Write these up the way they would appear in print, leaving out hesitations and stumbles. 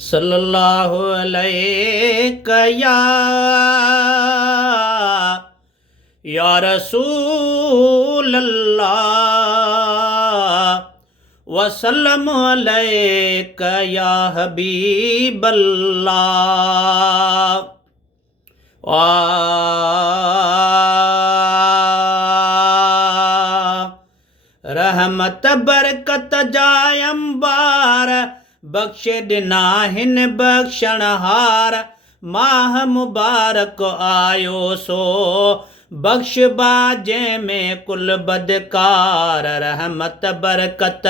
सल्लल्लाहु अलैहि या रसूल अल्लाह वसल्लम अलैका या हबीब अल्लाह। रहमत बरकत जाय अंबार बख्शे ॾिना हिन बख्शणहार। माह मुबारक आयो सो बख्श बाजे में कुल बदकार। रहमत बरकत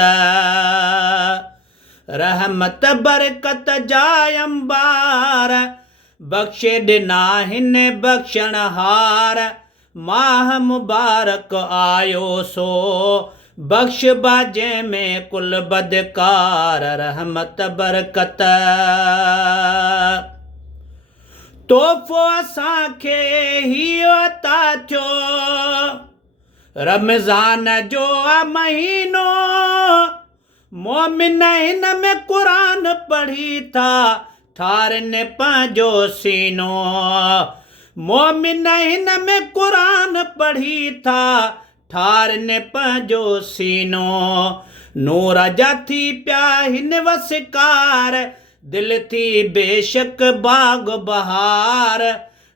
जाय अंबार बख्शे ॾिना हिन बख्शणहार। माह मुबारक आयो सो बख्श बाजे में कुल बदकार। रहमत बरकत तोहफ़ो असांखे हीअ अता थियो रमज़ान जो आ महीनो। मोमिन हिन में क़ुरान पढ़ी था ठारनि पंहिंजो सीनो। मोमिन हिन में क़ुरान पढ़ी था ठारनि पंहिंजो सीनो। नूर जा थी पिया हिन वसकार दिल थी बेशक बाग बहार।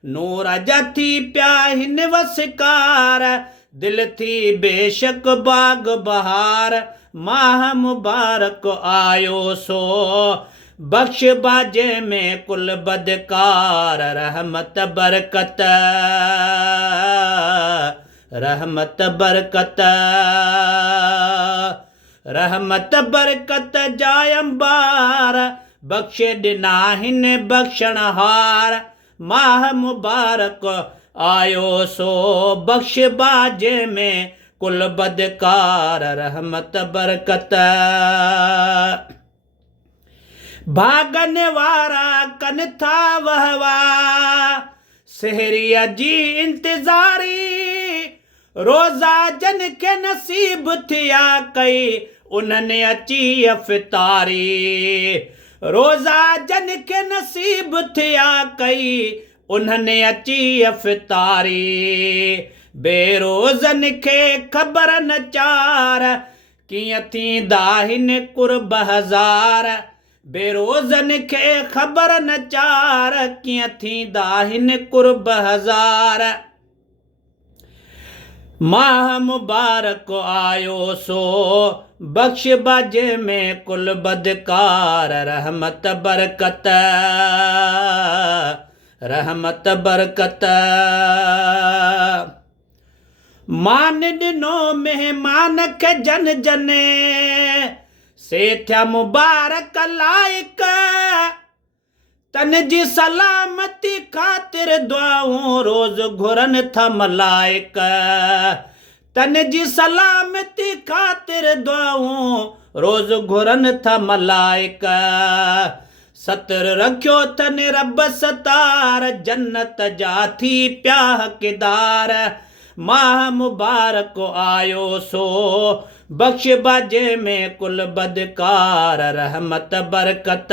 नूर जा थी पिया हिन वसकार दिल थी बेशक बाग बहार। माह मुबारक आयो सो बख्श बाजे में कुल बदकार। रहमत बरकत जाय अंबार बख्शे ॾिना हिन बख्शणहार। माह मुबारक आयो सो बख्श बाजे में कुल बदकार। रहमत बरकत भागन वारा कन था वहवा सहरीअ जी इंतज़ारी। रोज़ा जन खे नसीब थिया कई उन्हनि अची अफ़तारी। रोज़ा जन खे नसीब थिया कई उन्हनि अची अफ़तारी। बेरोज़न खे ख़बर न चार कीअं थींदा हिन कुर्ब हज़ार। बेरोज़न खे ख़बर न चार कीअं थींदा हिन कुर्ब हज़ार। माह मुबारक आयो सो बख्श बाजे में कुल बदकार। रहमत बरकत मान ॾिनो मेहमान खे जन जने से थिया मुबारक लाइक। तन जी सलामती ख़ातिर दुआऊं रोज़ घुरनि था मलाइक। तन जी सलामती ख़ातिर दुआऊं रोज़ घुरनि था मलाइक। सतर रखियो तने रब सतार जन्नत जा थी पिया हक़दार। माह मुबारक आयो सो बख्श बाजे में कुल बदकार। रहमत बरकत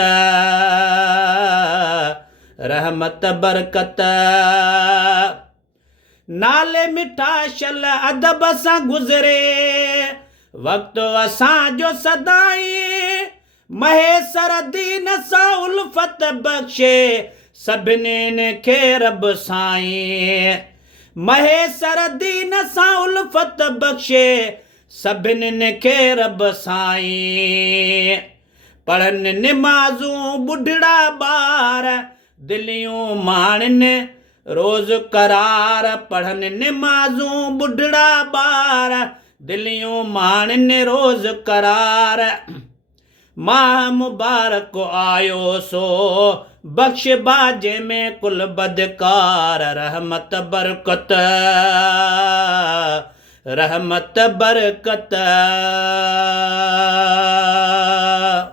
नाले मिठा शल अदब सां गुज़रे वक़्तु असांजो सदाई। महेसर दीन सां उल्फत बख्शे सभिनीनि खे रब साईं। महेसर दीन सां उल्फत बख्शे सभिनीनि खे रब साईं। पढ़नि निमाज़ूं बुढ़ड़ा ॿार दिलियूं माणनि रोज़ करार। पढ़नि निमाज़ूं बुढ़ड़ा ॿार दिलियूं माणनि रोज़ करार। माह मुबारक आयो सो बख्श बाजे में कुल बदकार। रहमत बरकत